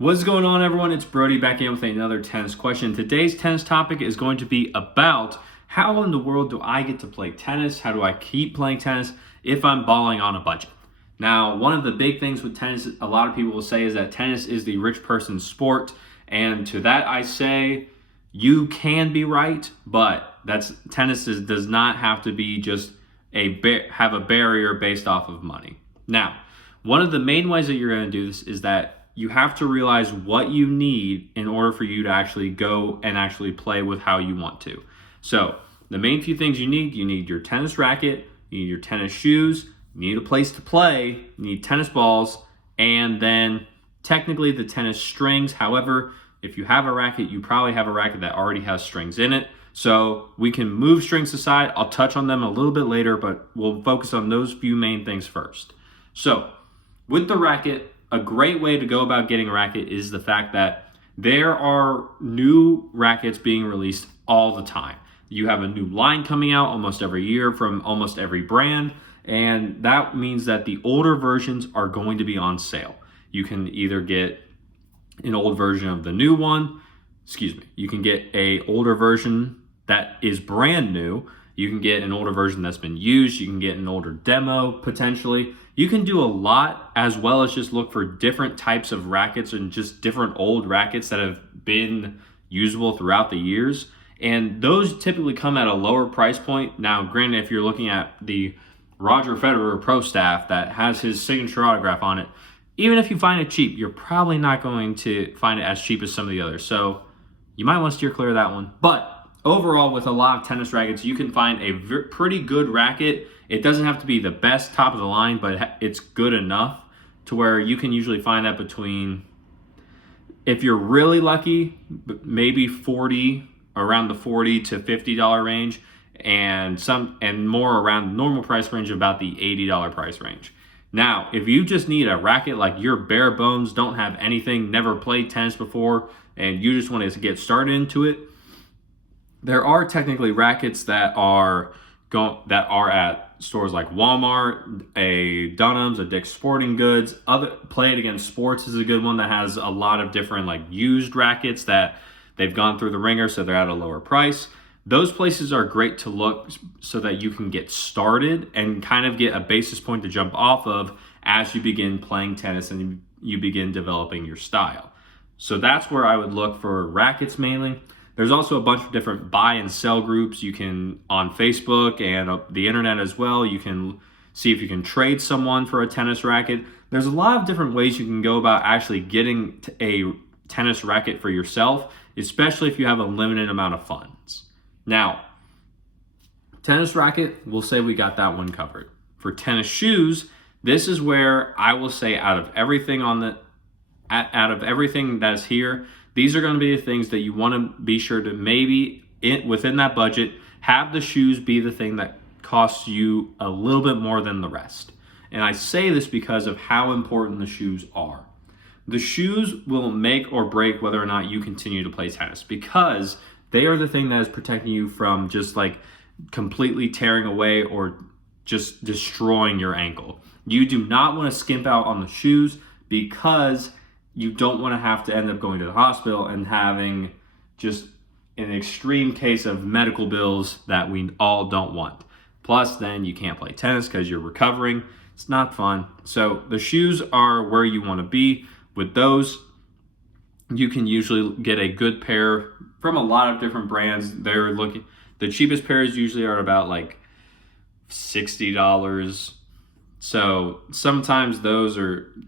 What's going on, everyone? It's Brody back in with another tennis question. Today's tennis topic is going to be about how in the world do I get to play tennis? How do I keep playing tennis if I'm balling on a budget? Now, one of the big things with tennis, a lot of people will say, is that tennis is the rich person's sport. And to that I say, you can be right, but does not have to be just have a barrier based off of money. Now, one of the main ways that you're going to do this is that you have to realize what you need in order for you to actually go and actually play with how you want to. So the main few things you need your tennis racket, you need your tennis shoes, you need a place to play, you need tennis balls, and then technically the tennis strings. However, if you have a racket, you probably have a racket that already has strings in it. So we can move strings aside. I'll touch on them a little bit later, but we'll focus on those few main things first. So with the racket, a great way to go about getting a racket is the fact that there are new rackets being released all the time. You have a new line coming out almost every year from almost every brand, and that means that the older versions are going to be on sale. You can either get an old version of the new one, you can get an older version that is brand new. You can get an older version that's been used. You can get an older demo, potentially. You can do a lot, as well as just look for different types of rackets and just different old rackets that have been usable throughout the years. And those typically come at a lower price point. Now, granted, if you're looking at the Roger Federer Pro Staff that has his signature autograph on it, even if you find it cheap, you're probably not going to find it as cheap as some of the others. So you might want to steer clear of that one. But overall, with a lot of tennis rackets, you can find a pretty good racket. It doesn't have to be the best top of the line, but it's good enough to where you can usually find that between, if you're really lucky, maybe around the $40 to $50 range, and more around the normal price range, about the $80 price range. Now, if you just need a racket, like you're bare bones, don't have anything, never played tennis before, and you just want to get started into it, there are technically rackets that are at stores like Walmart, a Dunham's, a Dick's Sporting Goods. Play It Against Sports is a good one that has a lot of different like used rackets that they've gone through the ringer, so they're at a lower price. Those places are great to look so that you can get started and kind of get a basis point to jump off of as you begin playing tennis and you begin developing your style. So that's where I would look for rackets mainly. There's also a bunch of different buy and sell groups you can on Facebook and the internet as well. You can see if you can trade someone for a tennis racket. There's a lot of different ways you can go about actually getting a tennis racket for yourself, especially if you have a limited amount of funds. Now, tennis racket, we'll say we got that one covered. For tennis shoes, this is where I will say out of everything that is here, these are going to be the things that you want to be sure to within that budget, have the shoes be the thing that costs you a little bit more than the rest. And I say this because of how important the shoes are. The shoes will make or break whether or not you continue to play tennis, because they are the thing that is protecting you from just like completely tearing away or just destroying your ankle. You do not want to skimp out on the shoes, because you don't want to have to end up going to the hospital and having just an extreme case of medical bills that we all don't want. Plus, then you can't play tennis because you're recovering. It's not fun. So the shoes are where you want to be. With those, you can usually get a good pair from a lot of different brands. The cheapest pairs usually are about like $60. So sometimes those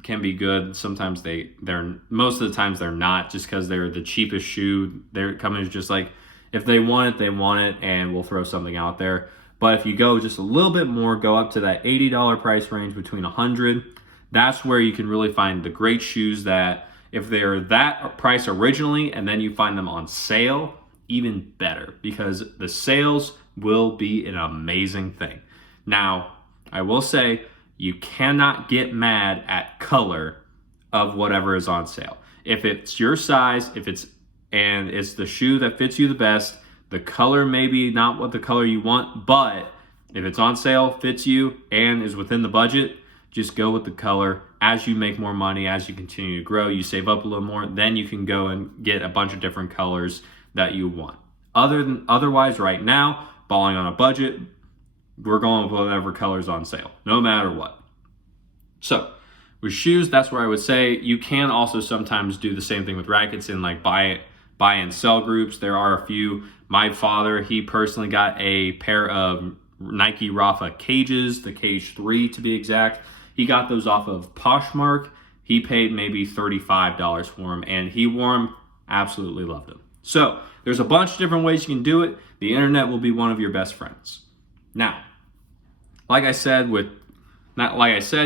can be good. Sometimes they're most of the times they're not, just because they're the cheapest shoe. Their company's just like, if they want it, they want it, and we'll throw something out there. But if you go just a little bit more, go up to that $80 price range, between $100, that's where you can really find the great shoes that, if they're that price originally and then you find them on sale, even better, because the sales will be an amazing thing. Now, I will say, you cannot get mad at color of whatever is on sale. If it's your size, it's the shoe that fits you the best, the color maybe not what the color you want, but if it's on sale, fits you, and is within the budget, just go with the color. As you make more money, as you continue to grow, you save up a little more, then you can go and get a bunch of different colors that you want. Otherwise, right now, balling on a budget, we're going with whatever color's on sale, no matter what. So with shoes, that's where I would say you can also sometimes do the same thing with rackets and like buy and sell groups. There are a few. My father, he personally got a pair of Nike Rafa cages, the Cage 3 to be exact. He got those off of Poshmark. He paid maybe $35 for them, and he wore them, absolutely loved them. So there's a bunch of different ways you can do it. The internet will be one of your best friends. Now, like I said,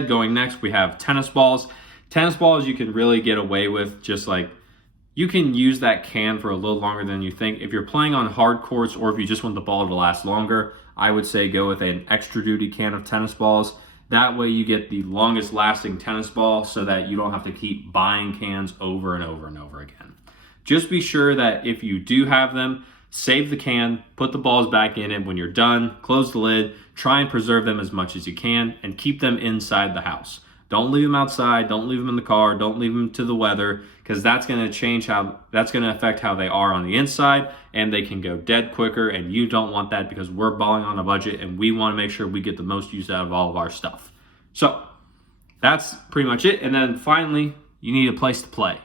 going next, we have tennis balls. Tennis balls you can really get away with, just like you can use that can for a little longer than you think. If you're playing on hard courts or if you just want the ball to last longer, I would say go with an extra duty can of tennis balls. That way you get the longest lasting tennis ball so that you don't have to keep buying cans over and over and over again. Just be sure that if you do have them, save the can, put the balls back in it when you're done, close the lid, try and preserve them as much as you can, and keep them inside the house. Don't leave them outside, don't leave them in the car, don't leave them to the weather, because that's going to affect how they are on the inside, and they can go dead quicker, and you don't want that because we're balling on a budget and we want to make sure we get the most use out of all of our stuff. So that's pretty much it. And then finally, you need a place to play.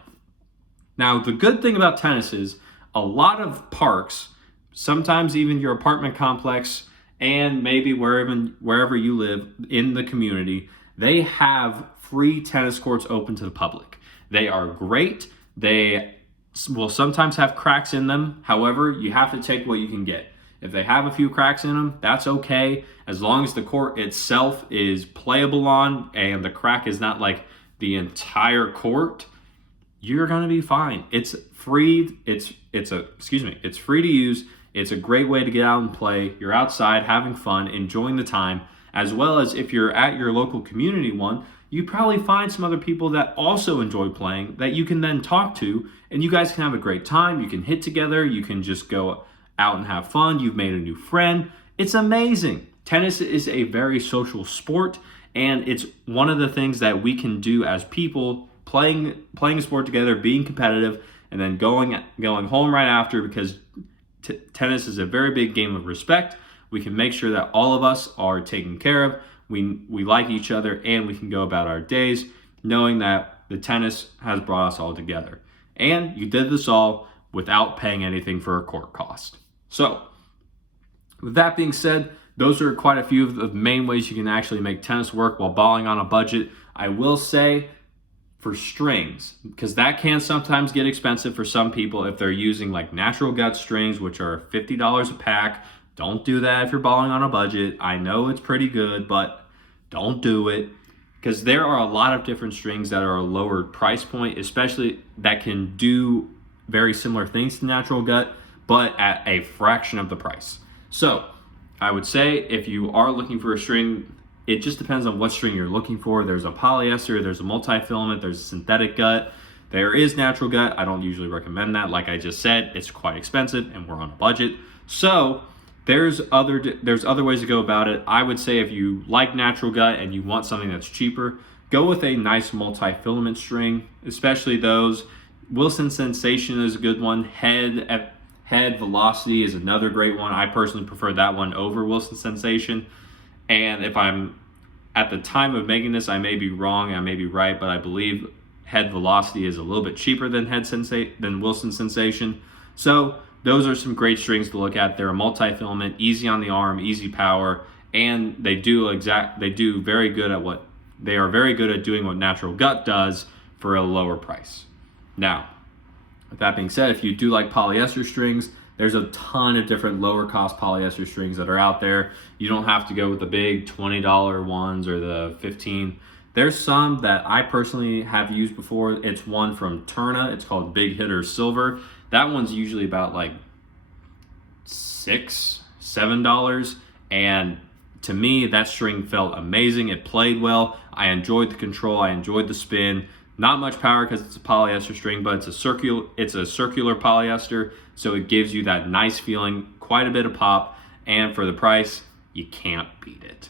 Now, the good thing about tennis is a lot of parks, sometimes even your apartment complex and maybe wherever you live in the community, they have free tennis courts open to the public. They are great. They will sometimes have cracks in them. However, you have to take what you can get. If they have a few cracks in them, that's okay. As long as the court itself is playable on and the crack is not like the entire court, you're going to be fine. It's free. It's free to use. It's a great way to get out and play. You're outside having fun, enjoying the time, as well as if you're at your local community one, you probably find some other people that also enjoy playing that you can then talk to, and you guys can have a great time. You can hit together. You can just go out and have fun. You've made a new friend. It's amazing. Tennis is a very social sport, and it's one of the things that we can do as people, playing a sport together, being competitive, and then going home right after, because tennis is a very big game of respect. We can make sure that all of us are taken care of. We like each other, and we can go about our days knowing that the tennis has brought us all together. And you did this all without paying anything for a court cost. So, with that being said, those are quite a few of the main ways you can actually make tennis work while balling on a budget. I will say, for strings, because that can sometimes get expensive for some people if they're using like natural gut strings, which are $50 a pack. Don't do that if you're balling on a budget. I know it's pretty good, but don't do it, because there are a lot of different strings that are a lower price point, especially that can do very similar things to natural gut, but at a fraction of the price. So I would say if you are looking for a string, it just depends on what string you're looking for. There's a polyester, there's a multi-filament, there's a synthetic gut, there is natural gut. I don't usually recommend that. Like I just said, it's quite expensive and we're on a budget. So there's other ways to go about it. I would say if you like natural gut and you want something that's cheaper, go with a nice multi-filament string, especially those. Wilson Sensation is a good one. Head Velocity is another great one. I personally prefer that one over Wilson Sensation. And if I'm at the time of making this, I may be wrong, I may be right, but I believe Head Velocity is a little bit cheaper than Wilson Sensation. So those are some great strings to look at. They're a multi-filament, easy on the arm, easy power, and they are very good at doing what natural gut does for a lower price. Now, with that being said, if you do like polyester strings, there's a ton of different lower cost polyester strings that are out there. You don't have to go with the big $20 ones or the $15. There's some that I personally have used before. It's one from Turna. It's called Big Hitter Silver. That one's usually about like $6, $7. And to me, that string felt amazing. It played well. I enjoyed the control. I enjoyed the spin. Not much power because it's a polyester string, but it's a circular polyester, so it gives you that nice feeling, quite a bit of pop, and for the price, you can't beat it.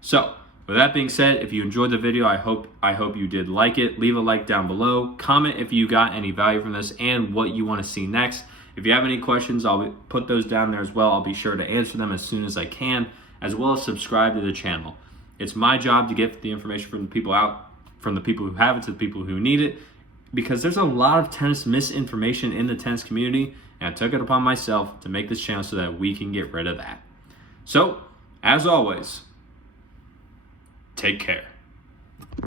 So With that being said, if you enjoyed the video, I hope you did like it. Leave a like down below. Comment if you got any value from this and what you want to see next. If you have any questions, I'll put those down there as well. I'll be sure to answer them as soon as I can, as well as subscribe to the channel. It's my job to get the information from the people who have it to the people who need it, because there's a lot of tennis misinformation in the tennis community, and I took it upon myself to make this channel so that we can get rid of that. So, as always, take care.